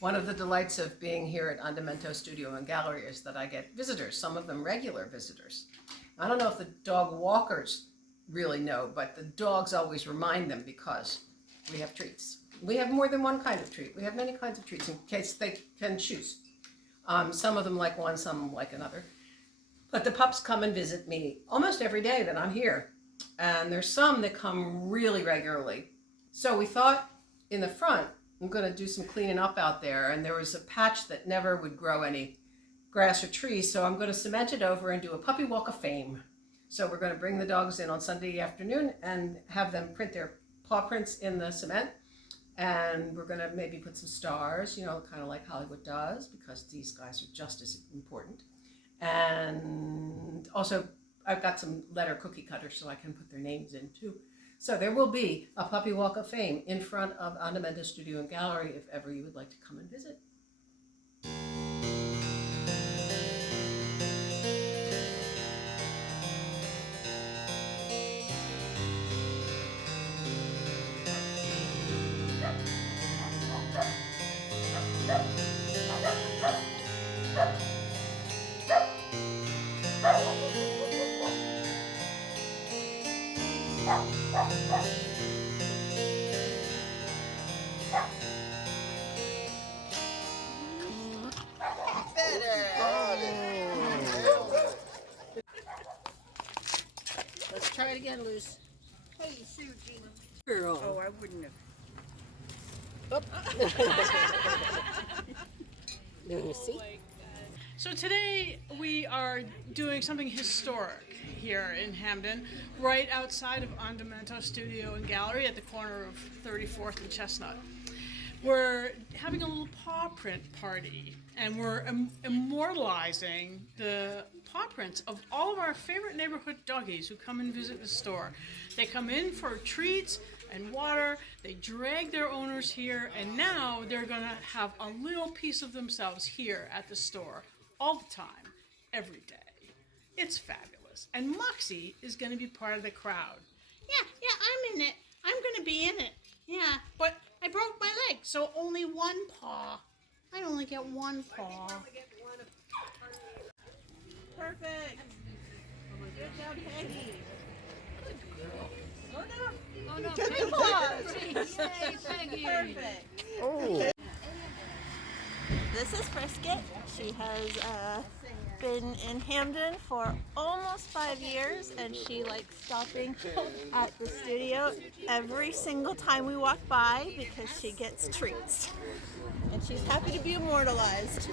One of the delights of being here at Andamento Studio and Gallery is that I get visitors, some of them regular visitors. I don't know if the dog walkers really know, but the dogs always remind them because we have treats. We have more than one kind of treat. We have many kinds of treats in case they can choose. Some of them like one, some like another. But the pups come and visit me almost every day that I'm here. And there's some that come really regularly. So we thought in the front, I'm going to do some cleaning up out there, and there was a patch that never would grow any grass or trees, so I'm going to cement it over and do a puppy walk of fame. So we're going to bring the dogs in on Sunday afternoon and have them print their paw prints in the cement, and we're going to maybe put some stars, you know, kind of like Hollywood does, because these guys are just as important. And also I've got some letter cookie cutters so I can put their names in too. So there will be a puppy walk of fame in front of Andamento Studio and Gallery if ever you would like to come and visit. Let's try it again, Luz. Hey, Susie. Girl. Oh, I wouldn't have. You see? So today we are doing something historic here in Hamden, right outside of Andamento Studio and Gallery at the corner of 34th and Chestnut. We're having a little paw print party, and we're immortalizing the paw prints of all of our favorite neighborhood doggies who come and visit the store. They come in for treats and water, they drag their owners here, and now they're gonna have a little piece of themselves here at the store all the time, every day. It's fabulous. And Moxie is gonna be part of the crowd. Yeah, I'm in it. I'm gonna be in it. Yeah, but I broke my leg, so only one paw. I only get one paw. Perfect. Good job, Peggy. Oh no, Good job. Yay, Peggy. Perfect. Oh. This is Frisket. She has been in Hamden for almost 5 years, and she likes stopping at the studio every single time we walk by because she gets treats. And she's happy to be immortalized.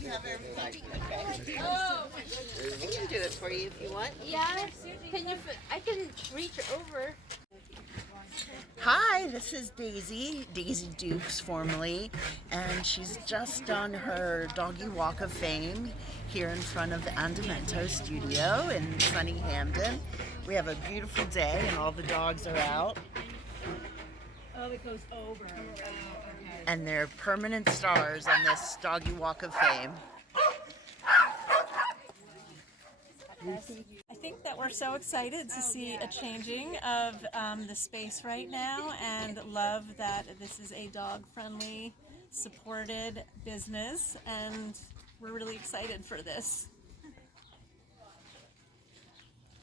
You have everything? Okay. Oh, I can do it for you if you want. yeah. Can you? I can reach over. Hi, this is Daisy Dukes formerly, and she's just done her doggy walk of fame here in front of the Andamento Studio in sunny Hamden. We have a beautiful day and all the dogs are out. Oh, it goes over. And they're permanent stars on this doggy walk of fame. I think that we're so excited to see a changing of the space right now, and love that this is a dog-friendly, supported business, and we're really excited for this.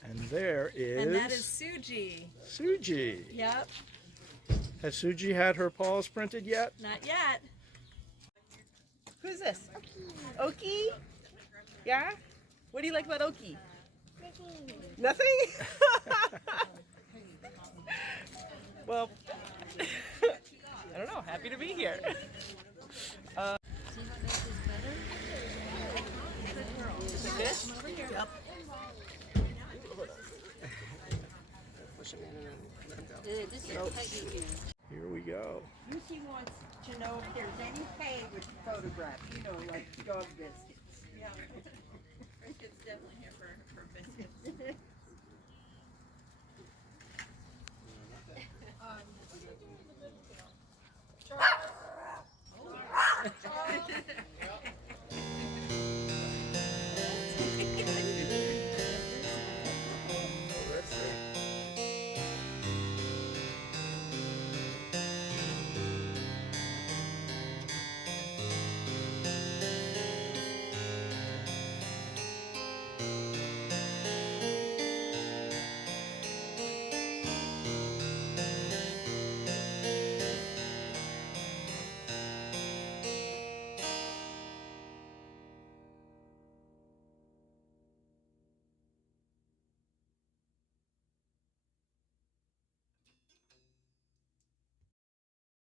And there is... And that is Suji. Suji. Yep, Has Suji had her paws printed yet? not yet. Who's this? Oki? Yeah? What do you like about Oki? Nothing? Well, I don't know. Happy to be here. This? Yep. Here we go. Lucy wants to know if there's any hay with the photograph, you know, like dog biscuits. Yeah. It's definitely here for biscuits.